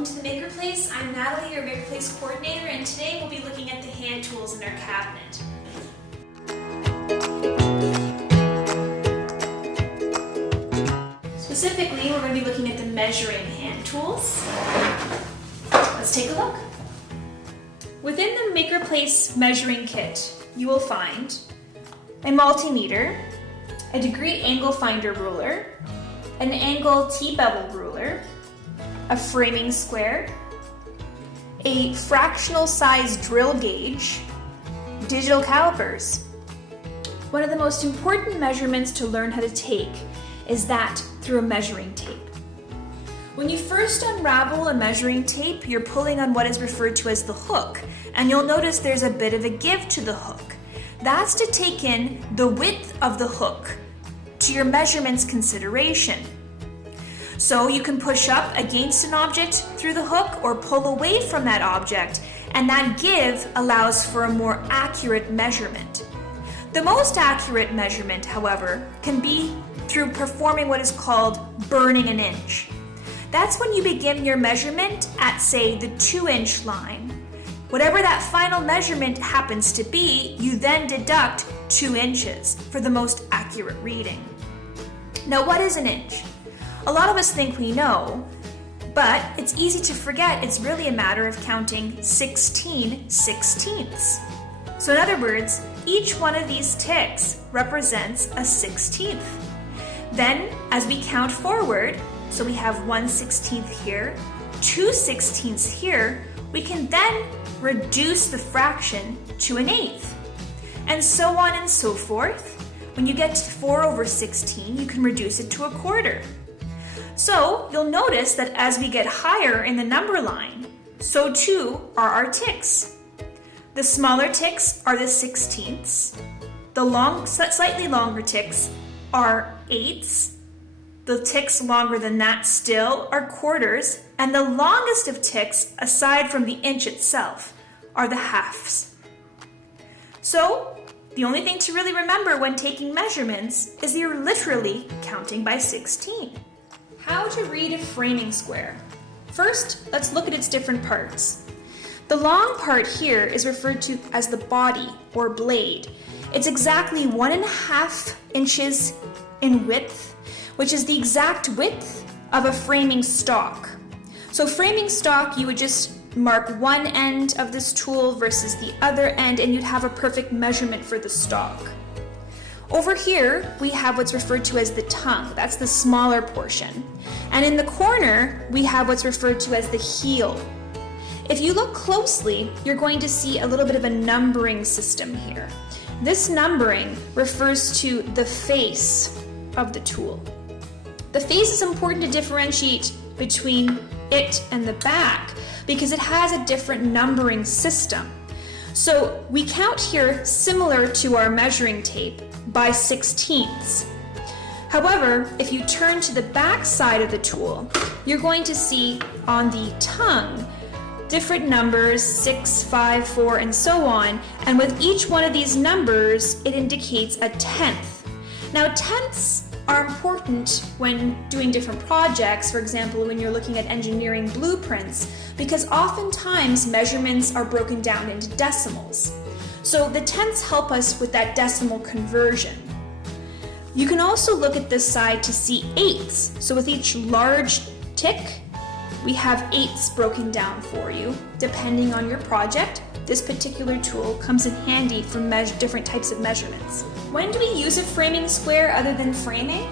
welcome to the MakerPlace. I'm Natalie, your MakerPlace coordinator, and today we'll be looking at the hand tools in our cabinet. Specifically, we're going to be looking at the measuring hand tools. Let's take a look. Within the MakerPlace measuring kit, you will find a multimeter, a degree angle finder ruler, an angle T-bevel ruler, a framing square, a fractional size drill gauge, digital calipers. One of the most important measurements to learn how to take is that through a measuring tape. When you first unravel a measuring tape, you're pulling on what is referred to as the hook, and you'll notice there's a bit of a give to the hook. That's to take in the width of the hook to your measurements consideration. So you can push up against an object through the hook or pull away from that object, and that give allows for a more accurate measurement. The most accurate measurement, however, can be through performing what is called burning an inch. That's when you begin your measurement at, say, the 2-inch line. Whatever that final measurement happens to be, you then deduct 2 inches for the most accurate reading. Now, what is an inch? A lot of us think we know, but it's easy to forget it's really a matter of counting 16 sixteenths. So in other words, each one of these ticks represents a 16th. Then, as we count forward, so we have 1/16 here, 2/16 here, we can then reduce the fraction to an eighth. And so on and so forth. When you get to 4/16, you can reduce it to a quarter. So you'll notice that as we get higher in the number line, so too are our ticks. The smaller ticks are the 16ths. The slightly longer ticks are eighths. The ticks longer than that still are quarters. And the longest of ticks, aside from the inch itself, are the halves. So the only thing to really remember when taking measurements is you're literally counting by 16. How to read a framing square. First, let's look at its different parts. The long part here is referred to as the body or blade. It's exactly 1.5 inches in width, which is the exact width of a framing stock. So framing stock, you would just mark one end of this tool versus the other end, and you'd have a perfect measurement for the stock. Over here, we have what's referred to as the tongue. That's the smaller portion. And in the corner, we have what's referred to as the heel. If you look closely, you're going to see a little bit of a numbering system here. This numbering refers to the face of the tool. The face is important to differentiate between it and the back because it has a different numbering system. So we count here similar to our measuring tape by 16ths. However, if you turn to the back side of the tool, you're going to see on the tongue different numbers, 6, 5, 4, and so on, and with each one of these numbers, it indicates a tenth. Now, tenths are important when doing different projects, for example, when you're looking at engineering blueprints, because oftentimes measurements are broken down into decimals. So the tenths help us with that decimal conversion. You can also look at this side to see eighths. So with each large tick, we have eighths broken down for you. Depending on your project, this particular tool comes in handy for different types of measurements. When do we use a framing square other than framing?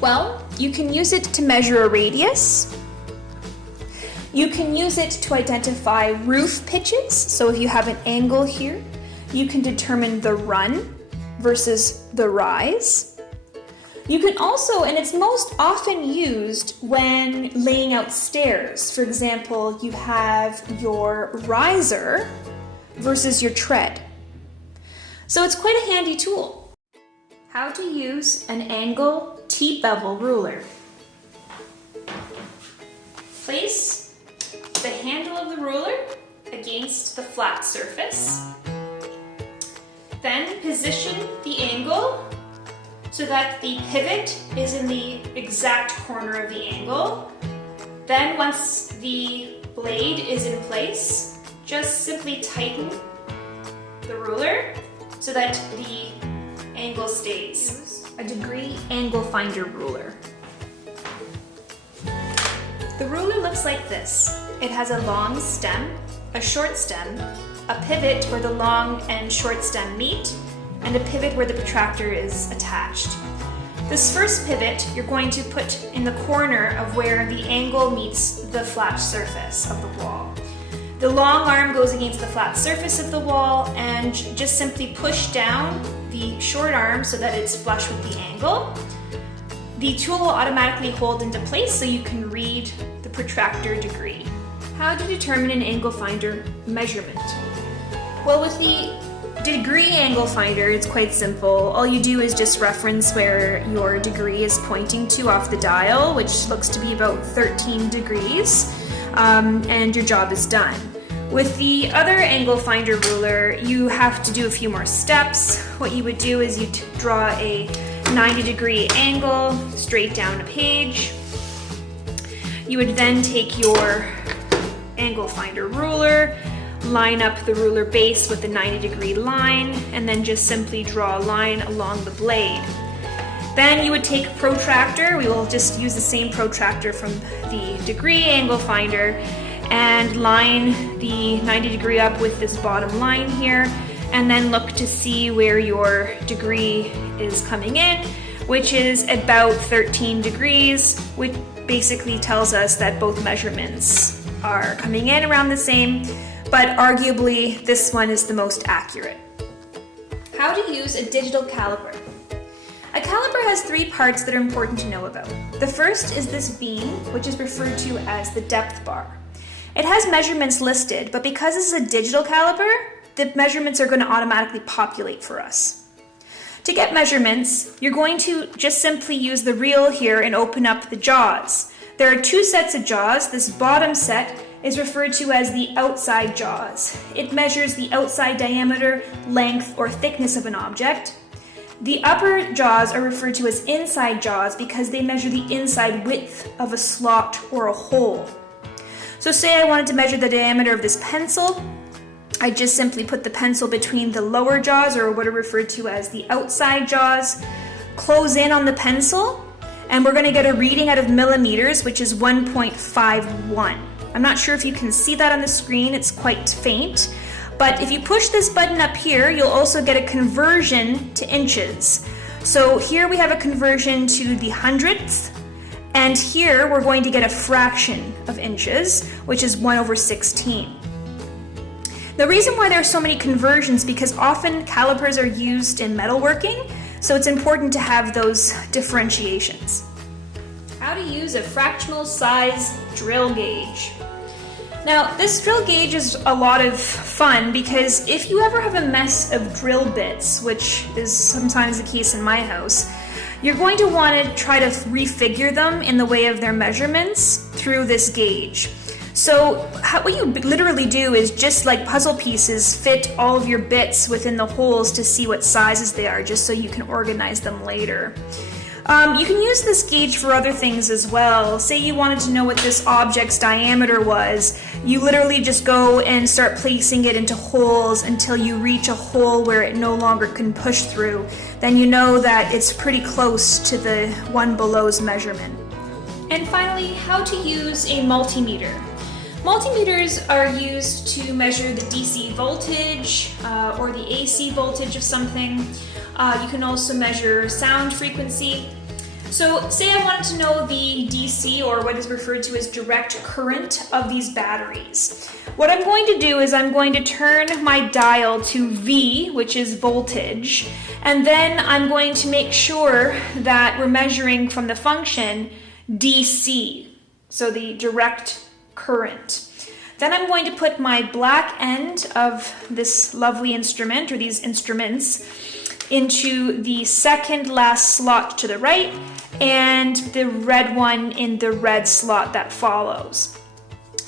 Well, you can use it to measure a radius. You can use it to identify roof pitches. So if you have an angle here, you can determine the run versus the rise. You can also, and it's most often used when laying out stairs. For example, you have your riser versus your tread. So it's quite a handy tool. How to use an angle T-bevel ruler. Place the handle of the ruler against the flat surface. Then position the angle so that the pivot is in the exact corner of the angle. Then once the blade is in place, just simply tighten the ruler so that the angle stays. A degree angle finder ruler. The ruler looks like this. It has a long stem, a short stem, a pivot where the long and short stem meet, and a pivot where the protractor is attached. This first pivot you're going to put in the corner of where the angle meets the flat surface of the wall. The long arm goes against the flat surface of the wall and just simply push down the short arm so that it's flush with the angle. The tool will automatically hold into place so you can read the protractor degree. How to determine an angle finder measurement? Well, with the degree angle finder, it's quite simple. All you do is just reference where your degree is pointing to off the dial, which looks to be about 13 degrees, and your job is done. With the other angle finder ruler, you have to do a few more steps. What you would do is you'd draw a 90-degree angle straight down a page. You would then take your angle finder ruler, line up the ruler base with the 90-degree line, and then just simply draw a line along the blade. Then you would take a protractor. We will just use the same protractor from the degree angle finder and line the 90-degree up with this bottom line here, and then look to see where your degree is coming in, which is about 13 degrees, which basically tells us that both measurements are coming in around the same, but arguably this one is the most accurate. How to use a digital caliper. A caliper has three parts that are important to know about. The first is this beam, which is referred to as the depth bar. It has measurements listed, but because this is a digital caliper, the measurements are going to automatically populate for us. To get measurements, you're going to just simply use the reel here and open up the jaws. There are two sets of jaws. This bottom set is referred to as the outside jaws. It measures the outside diameter, length, or thickness of an object. The upper jaws are referred to as inside jaws because they measure the inside width of a slot or a hole. So say I wanted to measure the diameter of this pencil, I just simply put the pencil between the lower jaws, or what are referred to as the outside jaws, close in on the pencil, and we're going to get a reading out of millimeters, which is 1.51. I'm not sure if you can see that on the screen, it's quite faint, but if you push this button up here, you'll also get a conversion to inches. So here we have a conversion to the hundredths, and here we're going to get a fraction of inches, which is 1/16. The reason why there are so many conversions is because often calipers are used in metalworking, so it's important to have those differentiations. How to use a fractional size drill gauge. Now, this drill gauge is a lot of fun because if you ever have a mess of drill bits, which is sometimes the case in my house, you're going to want to try to refigure them in the way of their measurements through this gauge. So what you literally do is just like puzzle pieces, fit all of your bits within the holes to see what sizes they are, just so you can organize them later. You can use this gauge for other things as well. Say you wanted to know what this object's diameter was. You literally just go and start placing it into holes until you reach a hole where it no longer can push through. Then you know that it's pretty close to the one below's measurement. And finally, how to use a multimeter. Multimeters are used to measure the DC voltage or the AC voltage of something. You can also measure sound frequency. So say I wanted to know the DC, or what is referred to as direct current, of these batteries. What I'm going to do is I'm going to turn my dial to V, which is voltage, and then I'm going to make sure that we're measuring from the function DC, so the direct current. Then I'm going to put my black end of this lovely instrument, or these instruments, into the second last slot to the right, and the red one in the red slot that follows.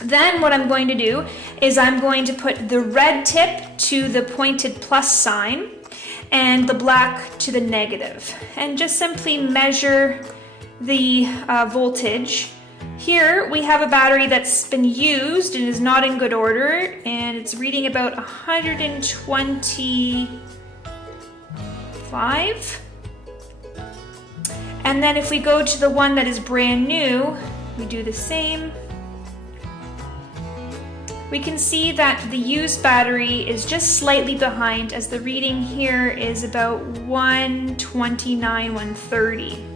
Then what I'm going to do is I'm going to put the red tip to the pointed plus sign and the black to the negative, and just simply measure the voltage Here we have a battery that's been used and is not in good order, and it's reading about 125. And then if we go to the one that is brand new, we do the same. We can see that the used battery is just slightly behind, as the reading here is about 129, 130.